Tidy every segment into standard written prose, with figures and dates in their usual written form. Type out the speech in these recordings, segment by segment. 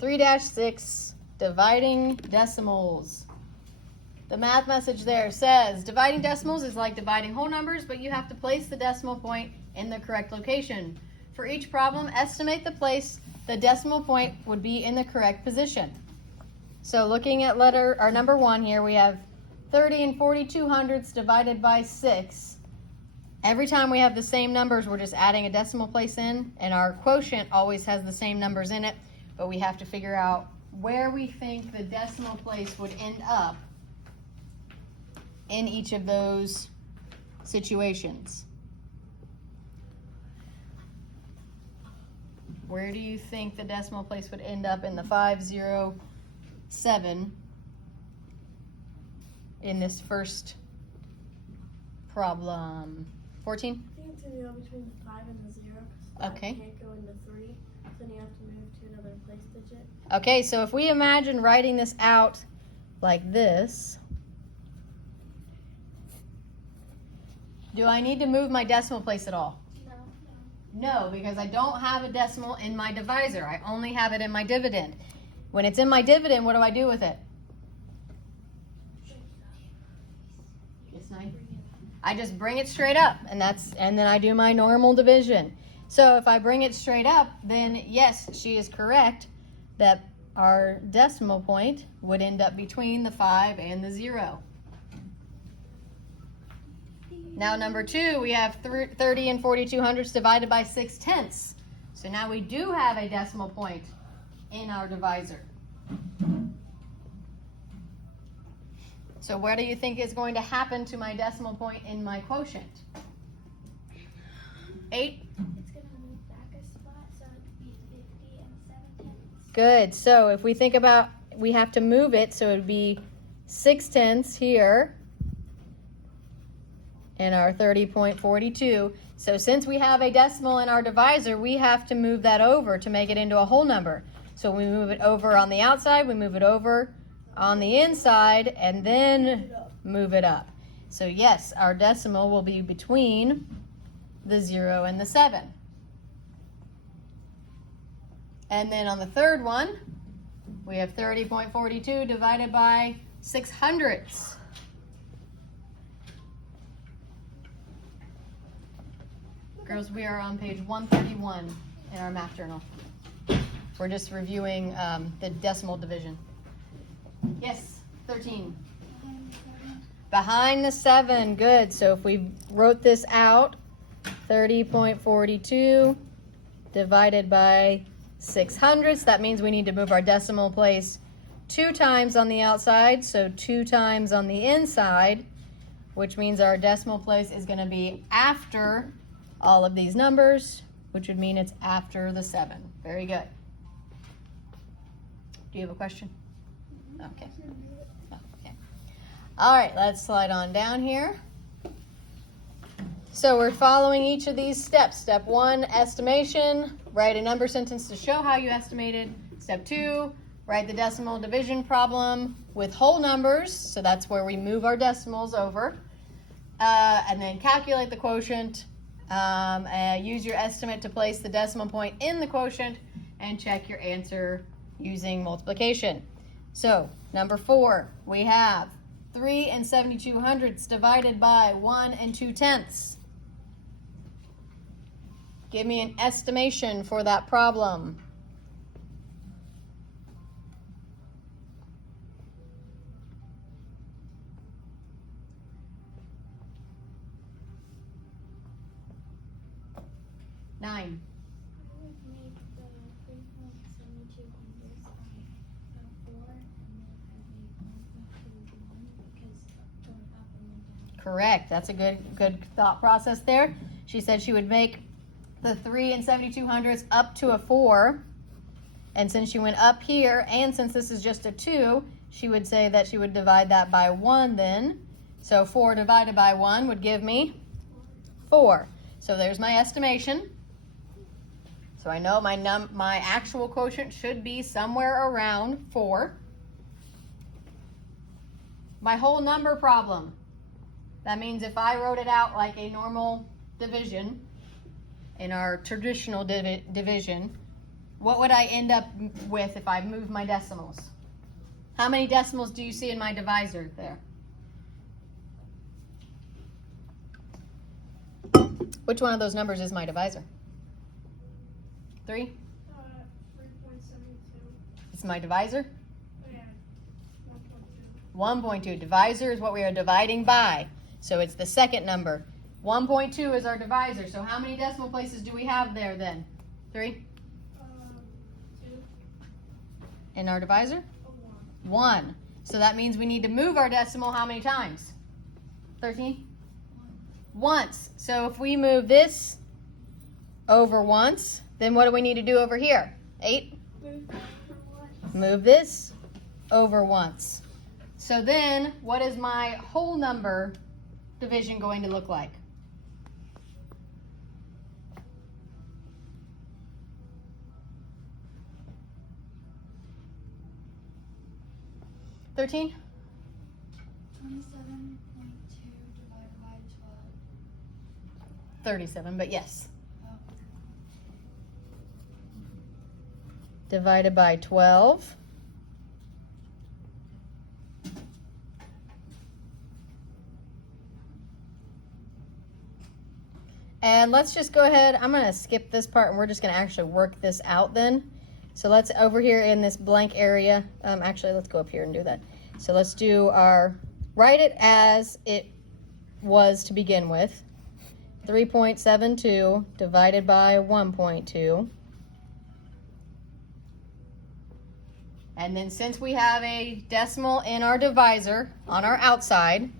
3-6, dividing decimals. The math message there says, dividing decimals is like dividing whole numbers, but you have to place the decimal point in the correct location. For each problem, estimate the place the decimal point would be in the correct position. So looking at number 1 here, we have 30 and 42 hundredths divided by 6. Every time we have the same numbers, we're just adding a decimal place in, and our quotient always has the same numbers in it, but we have to figure out where we think the decimal place would end up in each of those situations. Where do you think the decimal place would end up in the 507 in this first problem? 14? I think it's going to go between the 5 and the 0. Okay. 5 can't go into 3, so then you have to move to another place digit. Okay, so if we imagine writing this out like this, do I need to move my decimal place at all? No, because I don't have a decimal in my divisor. I only have it in my dividend. When it's in my dividend, what do I do with it? I just bring it straight up, and then I do my normal division. So if I bring it straight up, then yes, she is correct that our decimal point would end up between the 5 and the 0. Now number 2, we have 30 and 42 hundredths divided by 6/10. So now we do have a decimal point in our divisor. So what do you think is going to happen to my decimal point in my quotient? 8? It's going to move back a spot, so it'd be 50 and 7/10. Good. So if we think about, we have to move it, so it would be 6/10 here in our 30.42. So since we have a decimal in our divisor, we have to move that over to make it into a whole number. So we move it over on the outside, we move it over on the inside, and then move it up. So yes, our decimal will be between the 0 and the 7. And then on the third one, we have 30.42 divided by 6 hundredths. Girls, we are on page 131 in our math journal. We're just reviewing the decimal division. Yes, 13. Behind the 7, good. So if we wrote this out, 30.42 divided by 6 hundredths, that means we need to move our decimal place 2 times on the outside, so 2 times on the inside, which means our decimal place is going to be after all of these numbers, which would mean it's after the 7. Very good. Do you have a question? Okay. Okay. All right, let's slide on down here. So we're following each of these steps. Step 1, estimation. Write a number sentence to show how you estimated. Step 2, write the decimal division problem with whole numbers. So that's where we move our decimals over. And then calculate the quotient. Use your estimate to place the decimal point in the quotient and check your answer using multiplication. So, number 4, we have 3 and 72 hundredths divided by 1 and 2/10. Give me an estimation for that problem. Nine. I would make the 3.72 hundredths by 4, and then I make 1.21 because going up and then down. Correct. That's a good thought process there. She said she would make the 3 and 72 hundredths up to a 4. And since she went up here, and since this is just a 2, she would say that she would divide that by 1 then. So 4 divided by 1 would give me 4. So there's my estimation. So I know my actual quotient should be somewhere around 4. My whole number problem. That means if I wrote it out like a normal division, in our traditional division, what would I end up with if I move my decimals? How many decimals do you see in my divisor there? Which one of those numbers is my divisor? 3? 3.72. It's my divisor? Oh, yeah. 1.2. 1.2. Divisor is what we are dividing by. So it's the second number. 1.2 is our divisor. So how many decimal places do we have there then? 3? 2. In our divisor? 1. 1. So that means we need to move our decimal how many times? 13? Once. So if we move this over once, then what do we need to do over here? 8? Move that over 1. Move this over once. So then what is my whole number division going to look like? $13? 27.2 divided by 12. 37, but yes. Oh. Divided by 12. And let's just go ahead, I'm gonna skip this part and we're just gonna actually work this out then. So let's, over here in this blank area, actually let's go up here and do that. So let's do our, write it as it was to begin with. 3.72 divided by 1.2. And then since we have a decimal in our divisor on our outside,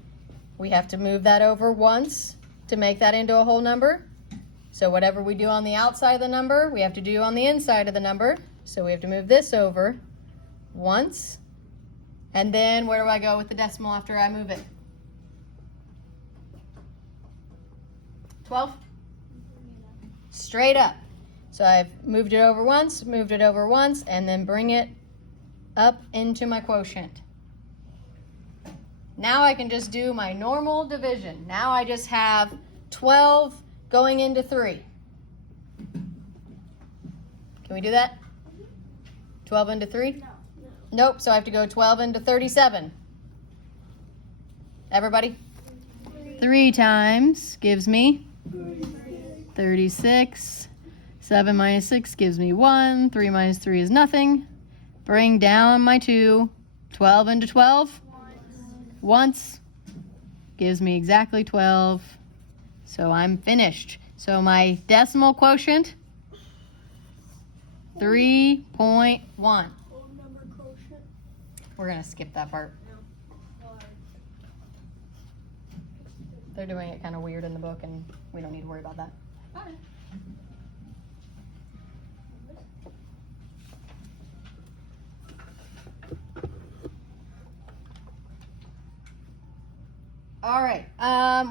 we have to move that over once to make that into a whole number. So whatever we do on the outside of the number, we have to do on the inside of the number. So we have to move this over once. And then where do I go with the decimal after I move it? 12? Straight up. So I've moved it over once, and then bring it up into my quotient. Now I can just do my normal division. Now I just have 12 going into 3. Can we do that? 12 into 3? No. Nope, so I have to go 12 into 37. Everybody? 3 times gives me 36. 7 minus 6 gives me 1. 3 minus 3 is nothing. Bring down my 2. 12 into 12? Once gives me exactly 12. So I'm finished. So my decimal quotient, 3.1. Whole number quotient. We're going to skip that part. They're doing it kind of weird in the book, and we don't need to worry about that. All right,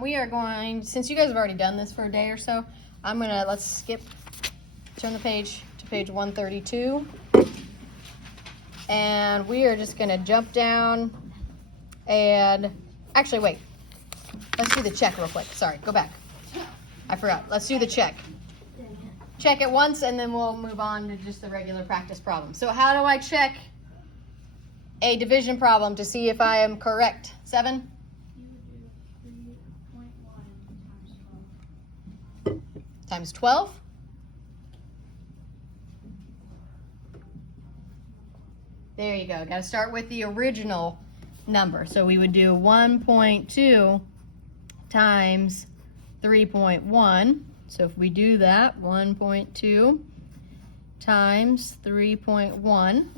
we are going, since you guys have already done this for a day or so, let's skip, turn the page to page 132. And we are just gonna jump down and, actually wait, let's do the check real quick. Sorry, go back. I forgot, let's do the check. Check it once and then we'll move on to just the regular practice problem. So how do I check a division problem to see if I am correct? 7? You would do 3.1 times 12. Times 12? There you go. Got to start with the original number. So we would do 1.2 times 3.1. So if we do that, 1.2 times 3.1.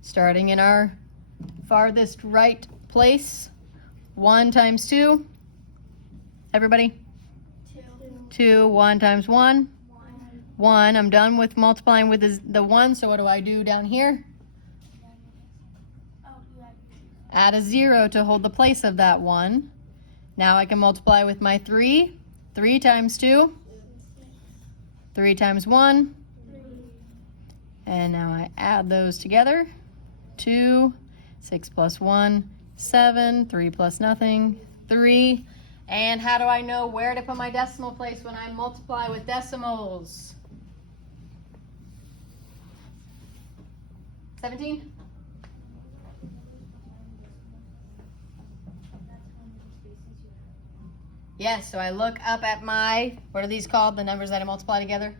Starting in our farthest right place, 1 times 2. Everybody? 2. 1 times 1. 1. I'm done with multiplying with the 1, so what do I do down here? Add a 0 to hold the place of that 1. Now I can multiply with my 3. 3 times 2. 3 times 1. And now I add those together. 2. 6 plus 1, 7. 3 plus nothing, 3. And how do I know where to put my decimal place when I multiply with decimals? 17? Yes, so I look up at my, what are these called, the numbers that I multiply together?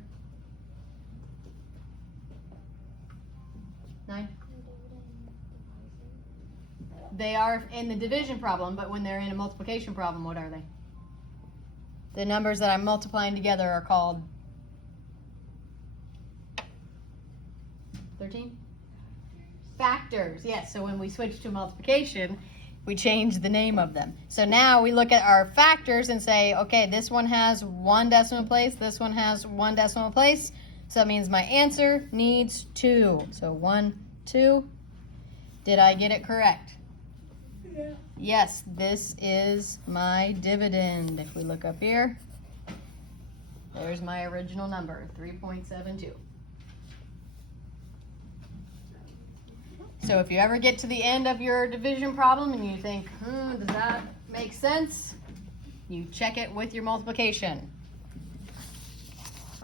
9? They are in the division problem, but when they're in a multiplication problem, what are they? The numbers that I'm multiplying together are called 13? Factors, yes. So when we switch to multiplication, we change the name of them. So now we look at our factors and say, okay, this one has 1 decimal place, this one has 1 decimal place. So that means my answer needs 2. So 1, 2. Did I get it correct? Yeah. Yes, this is my dividend. If we look up here, there's my original number, 3.72. So if you ever get to the end of your division problem and you think, does that make sense? You check it with your multiplication.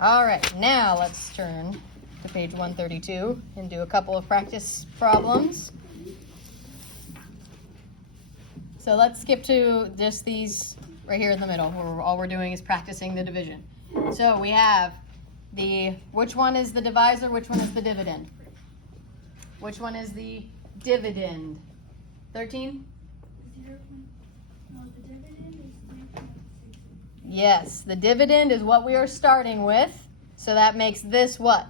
All right, now let's turn to page 132 and do a couple of practice problems. So let's skip to just these right here in the middle, where all we're doing is practicing the division. So we have which one is the divisor, which one is the dividend? Which one is the dividend? 13? No, the dividend is 3.6. Yes, the dividend is what we are starting with. So that makes this what?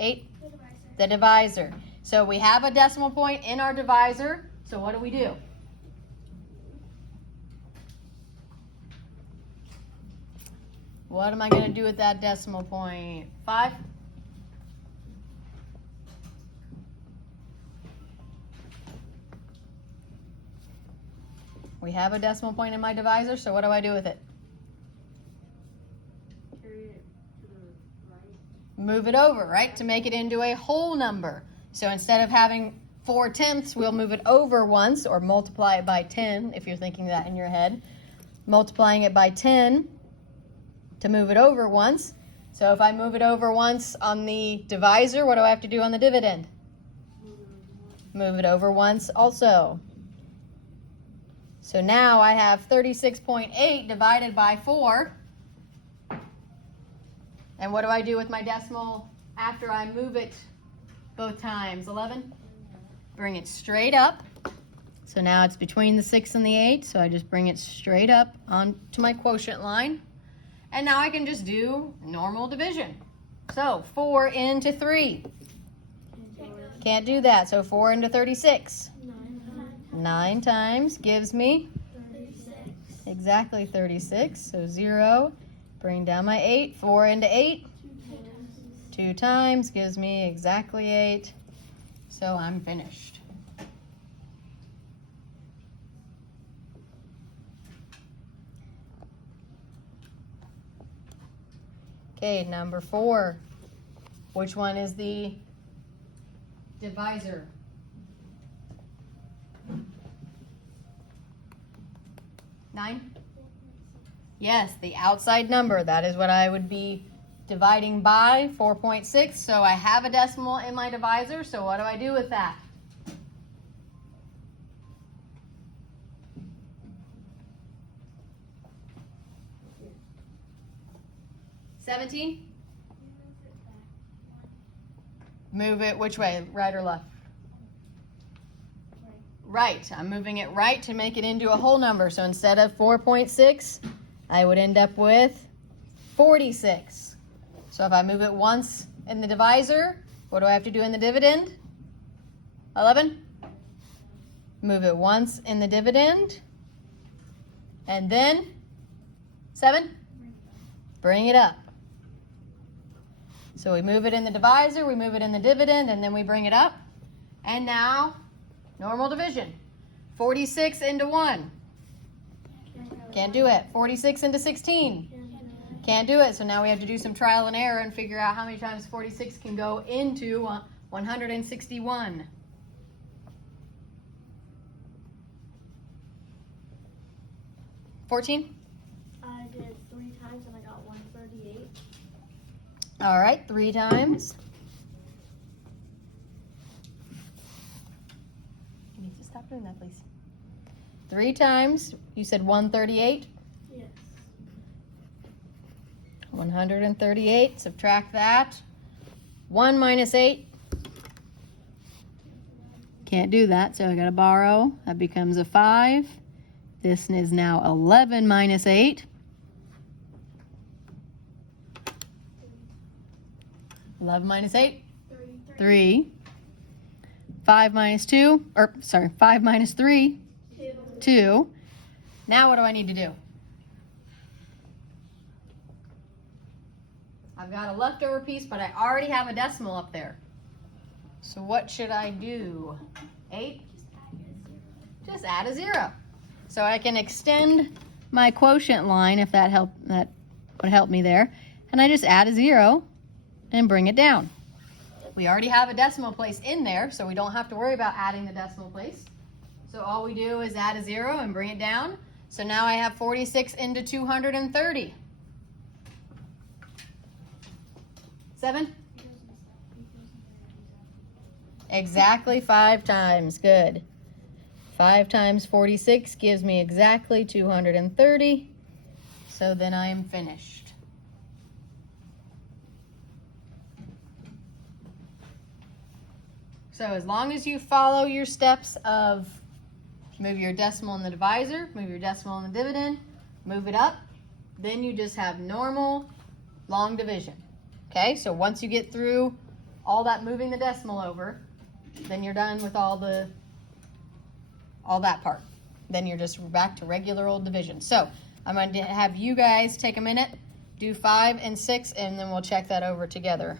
8? The divisor. The divisor. So we have a decimal point in our divisor. So what do? What am I going to do with that decimal point? 5? We have a decimal point in my divisor, so what do I do with it? Carry it to the right. Move it over, right, to make it into a whole number. So instead of having 4/10, we'll move it over once, or multiply it by 10, if you're thinking that in your head. Multiplying it by 10 to move it over once. So if I move it over once on the divisor, what do I have to do on the dividend? Move it over once also. So now I have 36.8 divided by 4. And what do I do with my decimal after I move it both times? 11? Bring it straight up. So now it's between the 6 and the 8. So I just bring it straight up onto my quotient line. And now I can just do normal division. So 4 into 3. Can't do that. So 4 into 36. 9 times gives me 36. exactly 36. So 0. Bring down my 8. 4 into 8. 2 times gives me exactly 8. So I'm finished. Okay, number 4. Which one is the divisor? 9? Yes, the outside number. That is what I would be dividing by, 4.6. So I have a decimal in my divisor. So what do I do with that? $17? Move it which way? Right or left? Right. I'm moving it right to make it into a whole number. So instead of 4.6, I would end up with 46. So if I move it once in the divisor, what do I have to do in the dividend? 11. Move it once in the dividend. And then 7. Bring it up. So we move it in the divisor, we move it in the dividend, and then we bring it up. And now, normal division. 46 into 1. Can't do it. 46 into 16. Can't do it. So now we have to do some trial and error and figure out how many times 46 can go into 161. 14? All right, 3 times. You need to stop doing that, please. 3 times. You said 138. Yes. 138. Subtract that. 1 minus 8. Can't do that, so I gotta borrow. That becomes a 5. This is now 11 minus 8. 11 minus 8. 3. 5 minus 2. 5 minus 3. 2. Now what do I need to do? I've got a leftover piece, but I already have a decimal up there. So what should I do? 8? Just add a 0. So I can extend my quotient line if that would help me there. And I just add a 0 and bring it down. We already have a decimal place in there, so we don't have to worry about adding the decimal place. So all we do is add a 0 and bring it down. So now I have 46 into 230. 7? Exactly 5 times. Good. 5 times 46 gives me exactly 230. So then I am finished. So as long as you follow your steps of move your decimal in the divisor, move your decimal in the dividend, move it up, then you just have normal long division. Okay, so once you get through all that moving the decimal over, then you're done with all that part. Then you're just back to regular old division. So I'm going to have you guys take a minute, do 5 and 6, and then we'll check that over together.